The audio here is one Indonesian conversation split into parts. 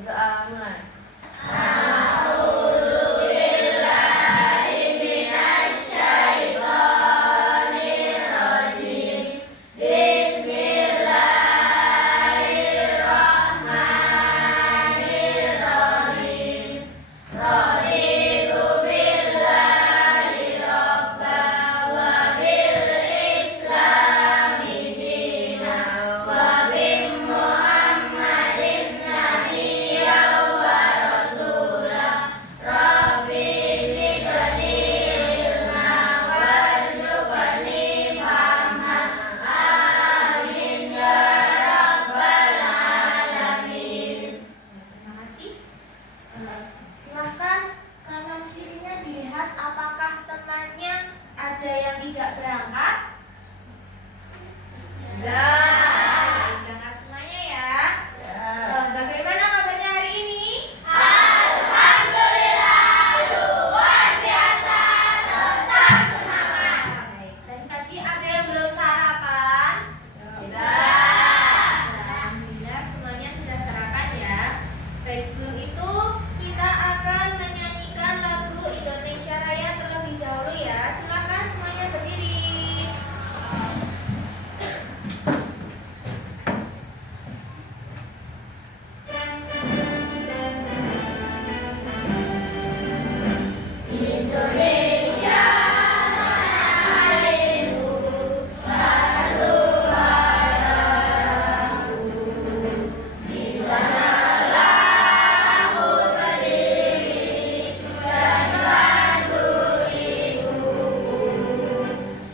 Berdoa mulai. Silahkan kanan kirinya dilihat apakah temannya ada yang tidak berangkat? Berangkat semuanya ya. Bagaimana kabarnya hari ini? Alhamdulillah luar biasa, tetap semangat. Baik, dari tadi ada yang belum sarapan? Alhamdulillah semuanya sudah sarapan ya. Baik, sebelum itu kita akan menyanyikan lagu Indonesia Raya terlebih dahulu ya. Silakan semuanya berdiri. Indonesia tanah airku, taruhlah darahku. Di sanalah aku berdiri dan bantu ibuku.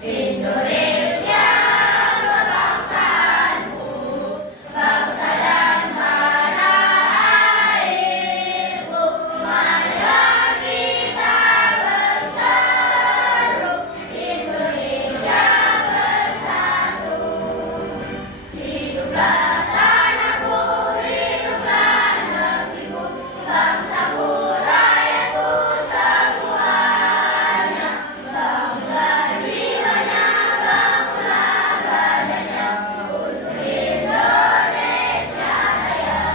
Indonesia kebangsaanku, bangsa dan tanah airku. Marilah kita berseru, Indonesia bersatu. Hiduplah tanahku, hiduplah negeriku, bangsaku, rakyatku semuanya. Bangunlah jiwanya, bangunlah badannya untuk Indonesia Raya.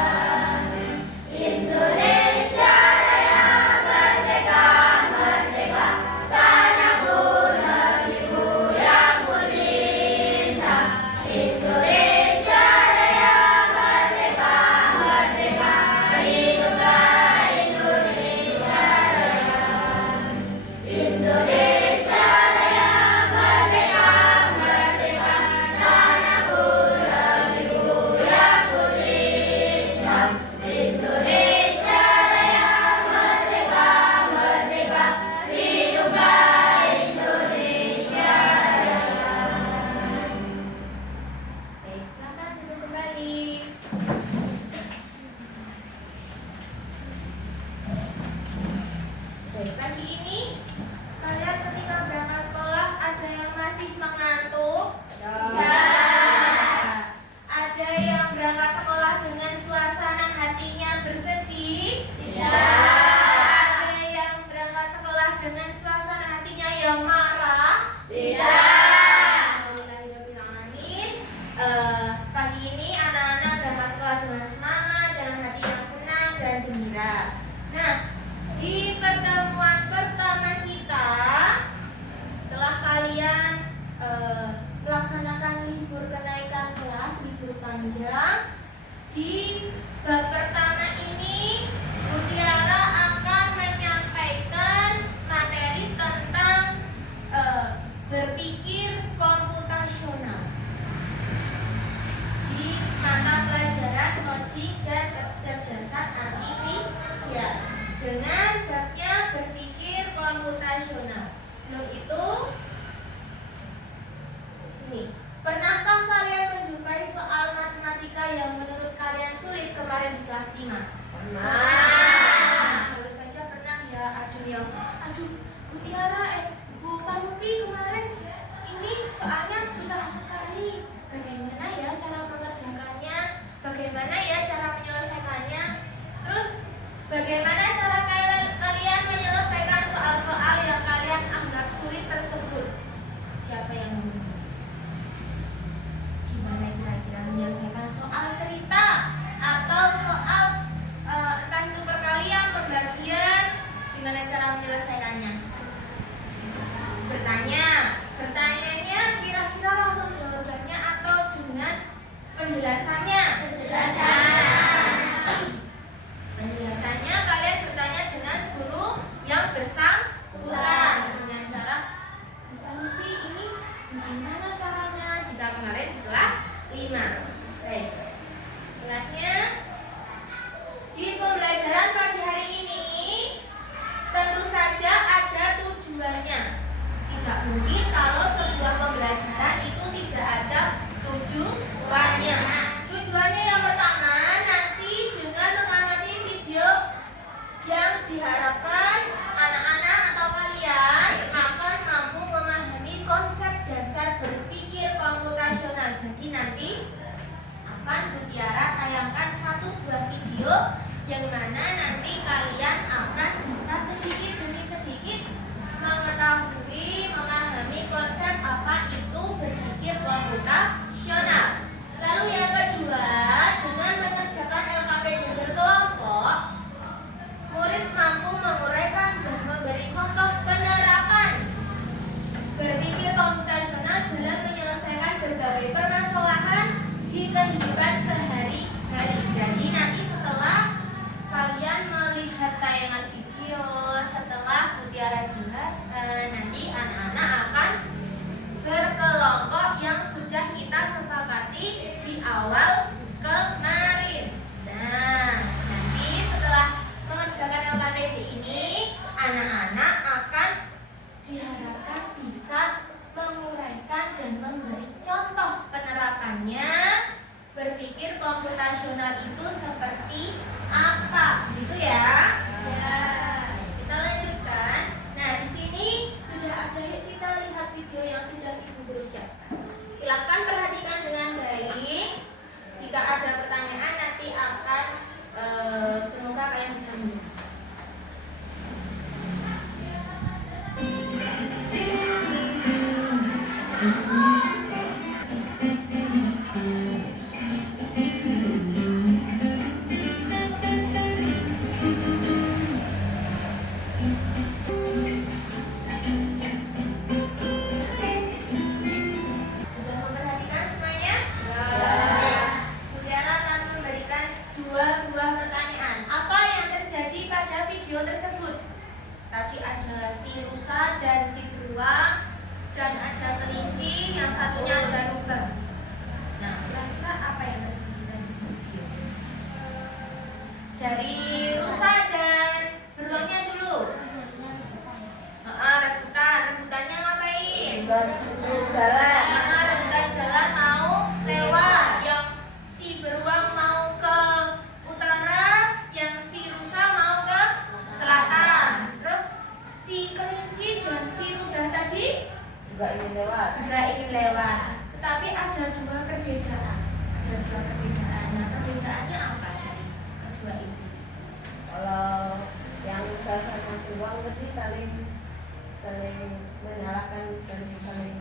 Indonesia Raya merdeka, merdeka, tanahku, negeriku yang ku cinta. Indonesia Raya merdeka, merdeka, hiduplah Indonesia Raya. Indonesia Raya merdeka, merdeka, tanahku, negeriku yang ku cinta. Indonesia Raya merdeka, merdeka, hiduplah Indonesia Raya. Baik, silakan duduk kembali. Baik, pagi ini kalian ketika berangkat sekolah ada yang masih mengantuk? Ya. Ada yang berangkat sekolah dengan suasana hatinya bersedih? Ya. Ada yang berangkat sekolah dengan suasana hatinya yang marah? Tidak. Alhamdulillahirrahmanirrahim. Pagi ini anak-anak berangkat sekolah dengan semangat, dengan hati yang senang dan gembira. Nah, di pertemuan pertama kita, setelah kalian melaksanakan libur kenaikan kelas, libur panjang, di bab pertama ini Mutiara akan menyampaikan materi tentang berpikir komputasional di mata pelajaran coding dan kecerdasan artifisial dengan babnya berpikir komputasional. Sebelum itu, sini. Pernahkah kalian menjumpai soal matematika yang menurut kalian sulit kemarin di kelas 5? Pernah. Kalau saja pernah ya. Aduh, Mutiara, Bu Panuti kemarin ini soalnya susah sekali. Bagaimana ya cara mengerjakannya? Bagaimana ya cara menyelesaikannya? Terus bagaimana cara kalian menyelesaikan soal-soal yang kalian anggap sulit tersebut? Siapa yang gimana kira-kira menyelesaikan soal cerita atau soal tengahnya. Di pembelajaran pagi hari ini tentu saja ada tujuannya. Tidak mungkin kalau sebuah pembelajaran itu tidak ada tujuannya. Tujuannya yang pertama, nanti dengan mengamati video yang diharapkan anak-anak atau kalian akan mampu memahami konsep dasar berpikir komputasional. Jadi nanti akan Mutiara tayangkan satu buah video yang mana nanti kalian akan bisa sedikit demi sedikit mengetahui, memahami konsep apa itu berpikir komputasional. Lalu yang kedua, dengan mengerjakan LKPD berkelompok, murid mampu menguraikan dan memberi contoh penerapan berpikir komputasional dalam menyelesaikan berbagai permasalahan di kehidupan sehari-hari. Jadi nanti setelah kalian melihat tayangan video, setelah Mutiara jelaskan, nanti anak-anak akan berkelompok yang sudah kita sepakati di awal kemarin. Nah, nanti setelah mengerjakan LKPD ini, anak-anak akan diharapkan bisa menguraikan dan memberi contoh penerapannya. Berpikir komputasional itu seperti apa, gitu ya? Ya. Kita lanjutkan. Nah, di sini sudah ada, yuk kita lihat video yang sudah Ibu Guru siapkan. Silakan perhatikan dengan baik. Jika ada pertanyaan nanti akan semoga kalian bisa menjawab. Tadi ada si rusa dan si beruang, dan ada kelinci, yang satunya ada rubah. Nah, kira-kira apa yang terjadi tadi di video? Dari rusa dan beruangnya dulu. Rebutannya ngapain? Rebutan jalan mau lewat. Yang si beruang mau ke utara, yang si rusa mau ke selatan. Si kelinci dan si rubah tadi juga ingin lewat. Tetapi ada dua perbedaan. Nah, perbedaannya apa dari kedua ini? Kalau yang rusa sama beruang tadi saling menyalahkan dan saling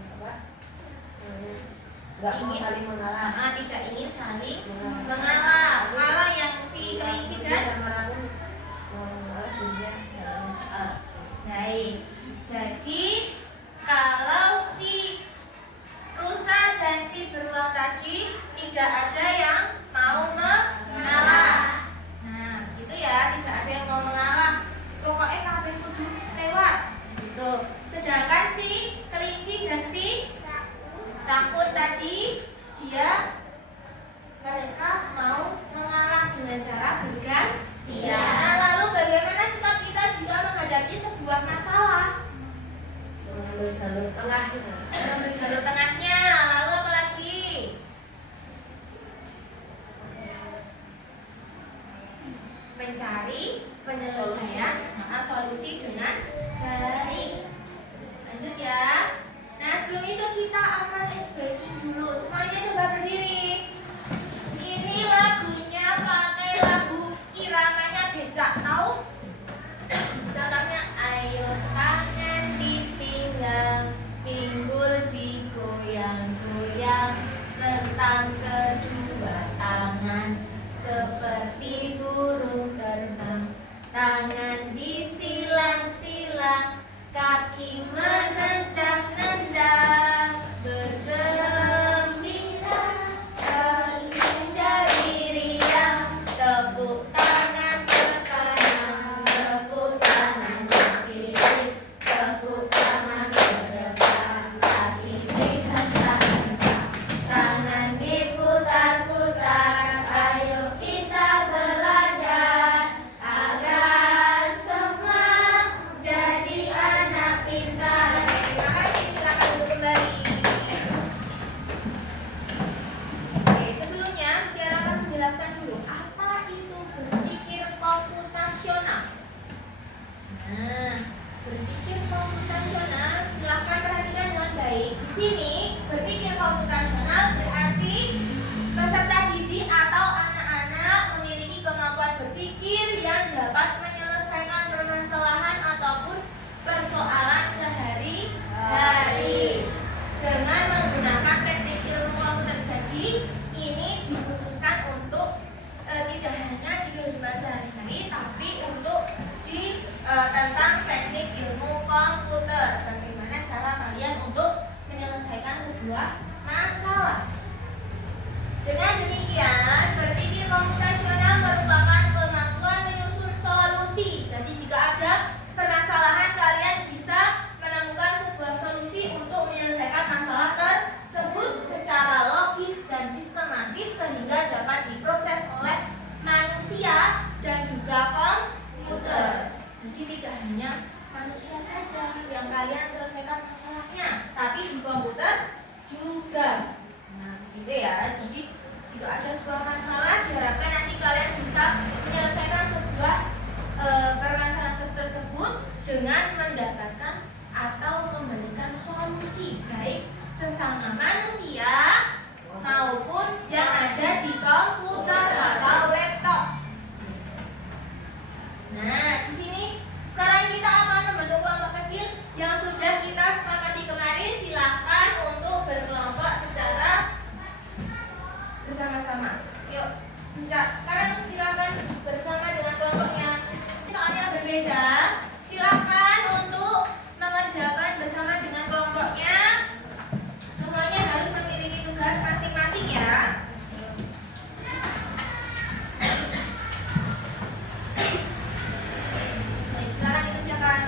nggak mau saling mengalah. Tidak ingin saling mengalah. Kalau yang si kelinci dan baik. Jadi kalau si rusa dan si beruang tadi tidak ada yang mau mengalah. Nah, gitu ya, tidak ada yang mau mengalah. Pokoknya kabeh kudu lewat. Gitu. Sedangkan si kelinci dan si rakun tadi mereka mau mengalah dengan cara bergantian. Nah, lalu bagaimana sikap kita jika menghadapi sebuah masalah? Mengambil jalur tengah. Mengambil jalur tengahnya. Lalu apa lagi? Mencari penyelesaian solusi dengan baik. Lanjut ya. Nah, sebelum itu kita akan ice breaking dulu. Semuanya coba berdiri. Ini lagunya pakai lagu iramanya becak, tahu? Contohnya, ayo tangan dipinggang, pinggul digoyang-goyang, rentang kedua tangan seperti burung terbang, tangan disilang-silang, kaki menendang-nendang, bergeming tentang teknik ilmu komputer. Bagaimana cara kalian untuk menyelesaikan sebuah masalah. Dengan demikian, berpikir komputasional merupakan kemampuan menyusun solusi. Jadi jika ada permasalahan, kalian bisa menemukan sebuah solusi untuk menyelesaikan masalah tersebut secara logis dan sistematis sehingga dapat diproses oleh manusia dan juga komputer. Jadi tidak hanya manusia saja yang kalian selesaikan masalahnya, tapi di komputer juga. Nah, gitu ya. Jadi jika ada sebuah masalah, diharapkan nanti kalian bisa menyelesaikan sebuah permasalahan tersebut dengan mendapatkan atau memberikan solusi baik sesama manusia maupun yang ada di komputer atau laptop. Nah, di sini sekarang kita akan membentuk kelompok kecil yang sudah kita sepakati kemarin. Silahkan untuk berkelompok secara bersama-sama. Yuk, sekarang silakan bersama dengan kelompoknya. Soalnya berbeda. Silakan untuk mengerjakan bersama dengan kelompoknya. Semuanya harus memiliki tugas masing-masing ya. Silakan dikerjakan.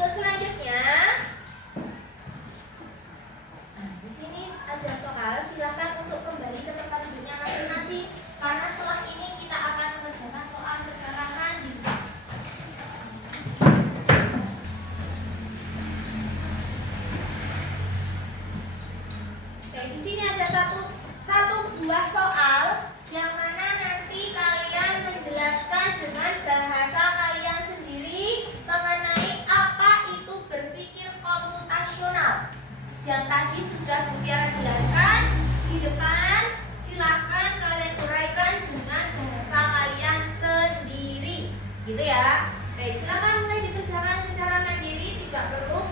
untuk selanjutnya, nah, di sini ada soal. Silakan untuk kembali ke tempat duduknya masing-masing. Karena setelah ini kita akan mengerjakan soal secara mandiri. Oke, di sini ada satu buah soal yang mana nanti kalian menjelaskan dengan bahasa kalian sendiri mengenai apa itu berpikir komputasional. Yang tadi sudah Bu Tiara jelaskan di depan, silakan kalian uraikan dengan bahasa kalian sendiri, gitu ya. Baik, silakan mulai dikerjakan secara mandiri, tidak perlu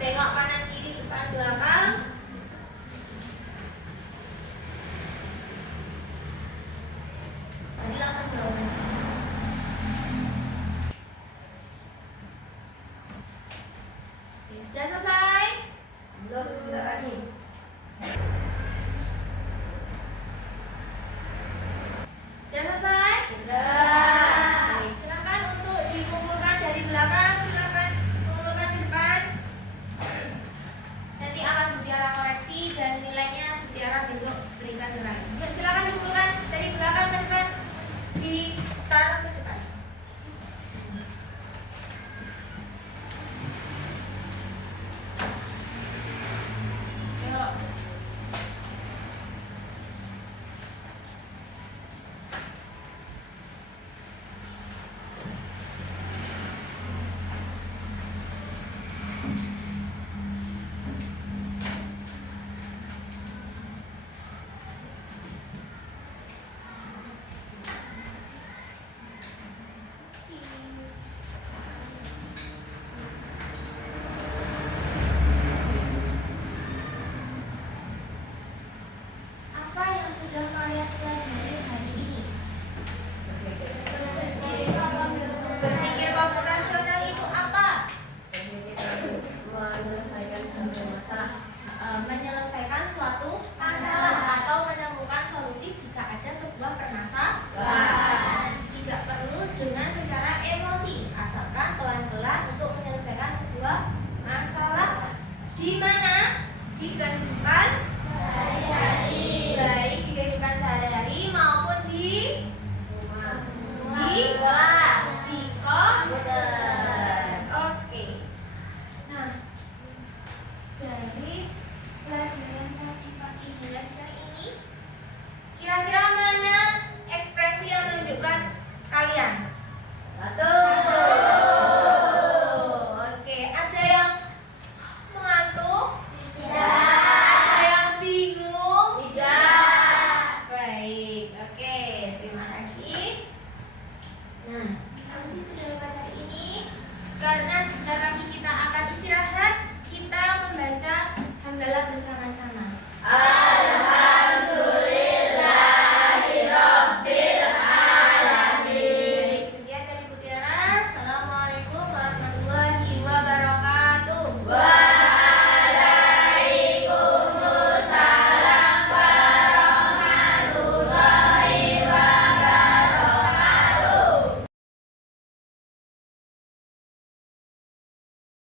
tengok kanan kiri depan belakang. Jadi langsung jawaban saja. Oke, sudah selesai? Belum, sudah lagi. Sudah selesai? Sudah. Oke, silakan untuk dikumpulkan dari belakang, silakan kumpulkan ke depan. Nanti akan Bu Tiara koreksi dan nilainya Bu Tiara besok berikan ke kalian. Yuk, silakan dikumpulkan dari belakang ke depan, ditaruh ke depan. Yuk. Apa yang sudah kalian pelajari hari ini? Berpikir komputasional itu apa? Menyelesaikan suatu masalah. Menyelesaikan suatu masalah atau menemukan solusi jika ada sebuah permasalahan. Tidak perlu dengan secara emosi, asalkan pelan-pelan untuk menyelesaikan sebuah masalah. Di mana? Di